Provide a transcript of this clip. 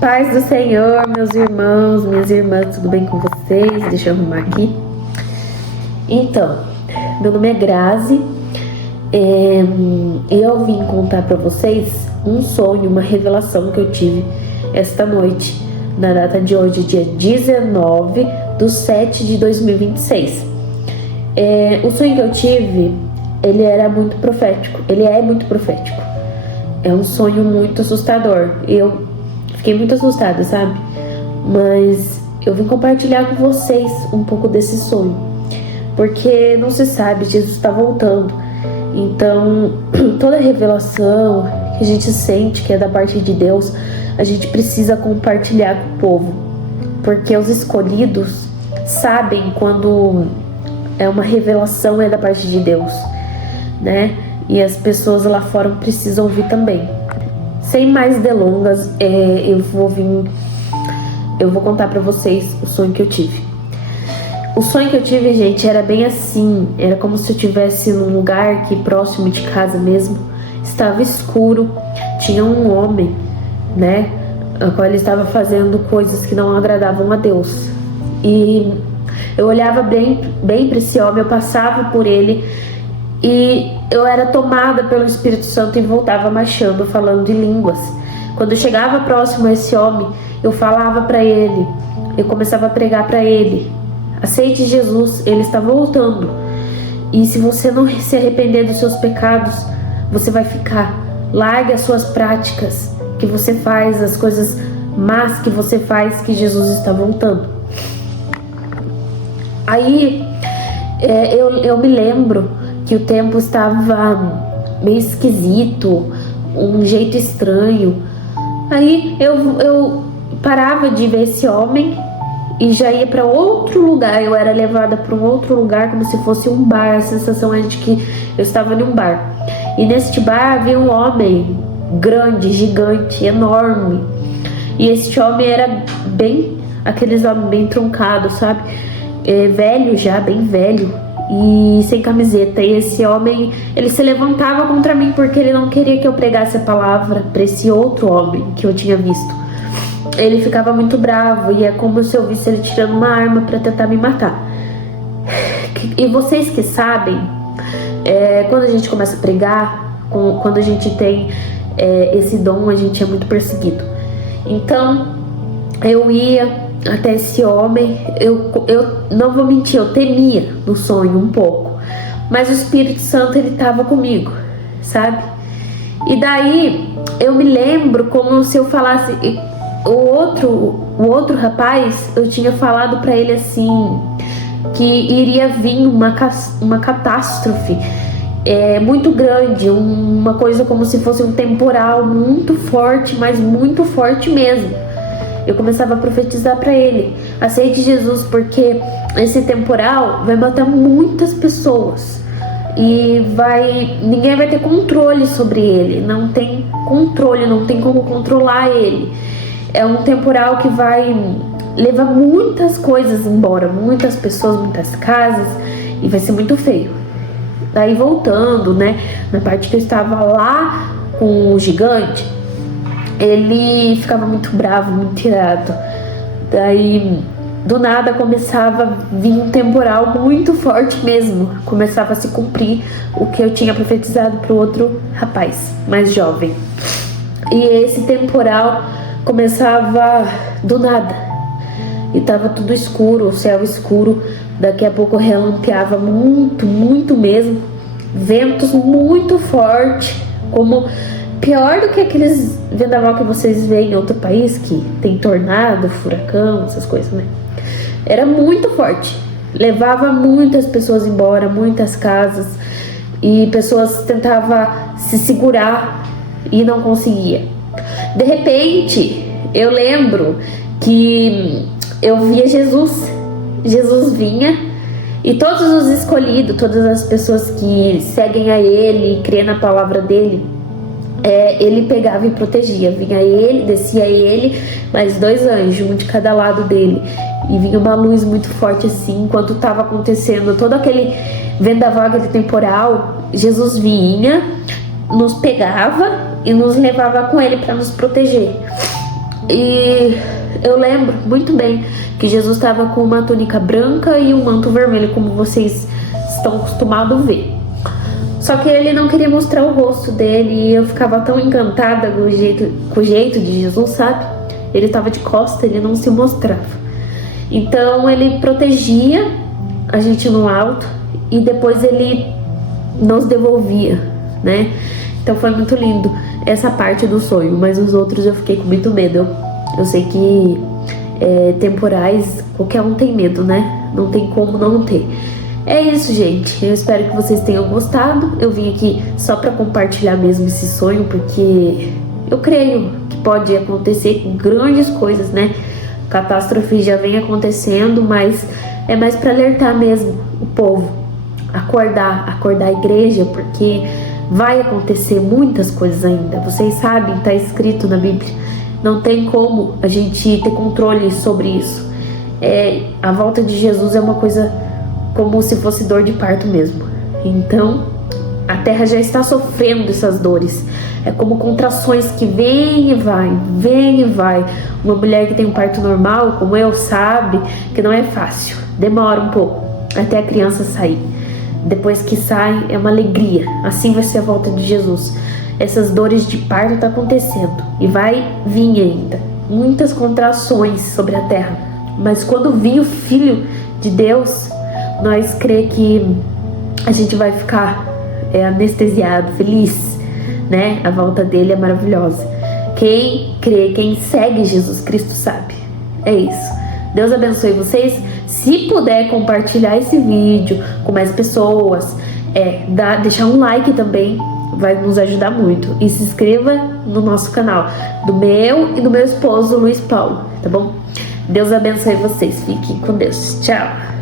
Paz do Senhor, meus irmãos, minhas irmãs, tudo bem com vocês? Deixa eu arrumar aqui. Então, meu nome é Grazi e eu vim contar pra vocês um sonho, uma revelação que eu tive esta noite, na data de hoje, dia 19/7/2026. O sonho que eu tive, ele era muito profético, ele é muito profético. É um sonho muito assustador. Eu fiquei muito assustada, sabe? Mas eu vim compartilhar com vocês um pouco desse sonho. Porque não se sabe, Jesus está voltando. Então, toda revelação que a gente sente que é da parte de Deus, a gente precisa compartilhar com o povo. Porque os escolhidos sabem quando é uma revelação é da parte de Deus, né? E as pessoas lá fora precisam ouvir também. Sem mais delongas, eu vou contar pra vocês o sonho que eu tive. O sonho que eu tive, gente, era bem assim. Era como se eu estivesse num lugar aqui próximo de casa mesmo. Estava escuro. Tinha um homem, né? A qual ele estava fazendo coisas que não agradavam a Deus. E eu olhava bem para esse homem, eu passava por ele e eu era tomada pelo Espírito Santo e voltava marchando, falando em línguas. Quando eu chegava próximo a esse homem, eu falava para ele, eu começava a pregar para ele: aceite Jesus, ele está voltando. E se você não se arrepender dos seus pecados, você vai ficar. Largue as suas práticas que você faz, as coisas más que você faz, que Jesus está voltando. Aí eu me lembro que o tempo estava meio esquisito, um jeito estranho. Aí eu parava de ver esse homem e já ia para outro lugar. Eu era levada para um outro lugar, como se fosse um bar. A sensação é de que eu estava em um bar. E neste bar havia um homem grande, gigante, enorme. E este homem era bem, aqueles homens bem truncados, sabe? Velho já, bem velho, e sem camiseta. E esse homem, ele se levantava contra mim porque ele não queria que eu pregasse a palavra para esse outro homem que eu tinha visto. Ele ficava muito bravo e é como se eu visse ele tirando uma arma para tentar me matar. E vocês que sabem, quando a gente começa a pregar, quando a gente tem esse dom, a gente é muito perseguido. Então eu ia até esse homem, eu não vou mentir, eu temia no sonho um pouco, mas o Espírito Santo, ele estava comigo, sabe? E daí eu me lembro como se eu falasse, o outro rapaz, eu tinha falado para ele assim, que iria vir uma catástrofe muito grande, uma coisa como se fosse um temporal muito forte, mas muito forte mesmo. Eu começava a profetizar para ele: aceite Jesus, porque esse temporal vai matar muitas pessoas e ninguém vai ter controle sobre ele. Não tem controle, não tem como controlar ele. É um temporal que vai levar muitas coisas embora, muitas pessoas, muitas casas, e vai ser muito feio. Daí voltando, né, na parte que eu estava lá com o gigante, ele ficava muito bravo, muito irado. Daí, do nada, começava a vir um temporal muito forte mesmo. Começava a se cumprir o que eu tinha profetizado para o outro rapaz, mais jovem. E esse temporal começava do nada. E tava tudo escuro, o céu escuro. Daqui a pouco relampeava muito, muito mesmo. Ventos muito fortes, como... pior do que aqueles vendaval que vocês veem em outro país, que tem tornado, furacão, essas coisas, né? Era muito forte. Levava muitas pessoas embora, muitas casas. E pessoas tentavam se segurar e não conseguia. De repente, eu lembro que eu via Jesus. Jesus vinha e todos os escolhidos, todas as pessoas que seguem a Ele, crê na palavra dele, ele pegava e protegia. Vinha ele, descia ele, mais 2 anjos, um de cada lado dele, e vinha uma luz muito forte assim. Enquanto estava acontecendo todo aquele vendaval, aquele temporal, Jesus vinha, nos pegava e nos levava com ele para nos proteger. E eu lembro muito bem que Jesus estava com uma túnica branca e um manto vermelho, como vocês estão acostumados a ver. Só que ele não queria mostrar o rosto dele e eu ficava tão encantada com o jeito de Jesus, sabe? Ele estava de costa, ele não se mostrava. Então ele protegia a gente no alto e depois ele nos devolvia, né? Então foi muito lindo essa parte do sonho, mas os outros eu fiquei com muito medo. Eu sei que temporais, qualquer um tem medo, né? Não tem como não ter. É isso, gente. Eu espero que vocês tenham gostado. Eu vim aqui só para compartilhar mesmo esse sonho, porque eu creio que pode acontecer grandes coisas, né? Catástrofe já vem acontecendo, mas é mais para alertar mesmo o povo. Acordar a igreja, porque vai acontecer muitas coisas ainda. Vocês sabem, está escrito na Bíblia. Não tem como a gente ter controle sobre isso. A volta de Jesus é uma coisa como se fosse dor de parto mesmo. Então, a terra já está sofrendo essas dores. É como contrações que vem e vai, vem e vai. Uma mulher que tem um parto normal, como eu, sabe que não é fácil. Demora um pouco até a criança sair. Depois que sai, é uma alegria. Assim vai ser a volta de Jesus. Essas dores de parto estão acontecendo e vai vir ainda. Muitas contrações sobre a terra. Mas quando vir o Filho de Deus, nós cremos que a gente vai ficar anestesiado, feliz, né? A volta dele é maravilhosa. Quem crê, quem segue Jesus Cristo sabe. É isso. Deus abençoe vocês. Se puder compartilhar esse vídeo com mais pessoas, deixar um like também, vai nos ajudar muito. E se inscreva no nosso canal, do meu e do meu esposo Luiz Paulo, tá bom? Deus abençoe vocês. Fiquem com Deus. Tchau.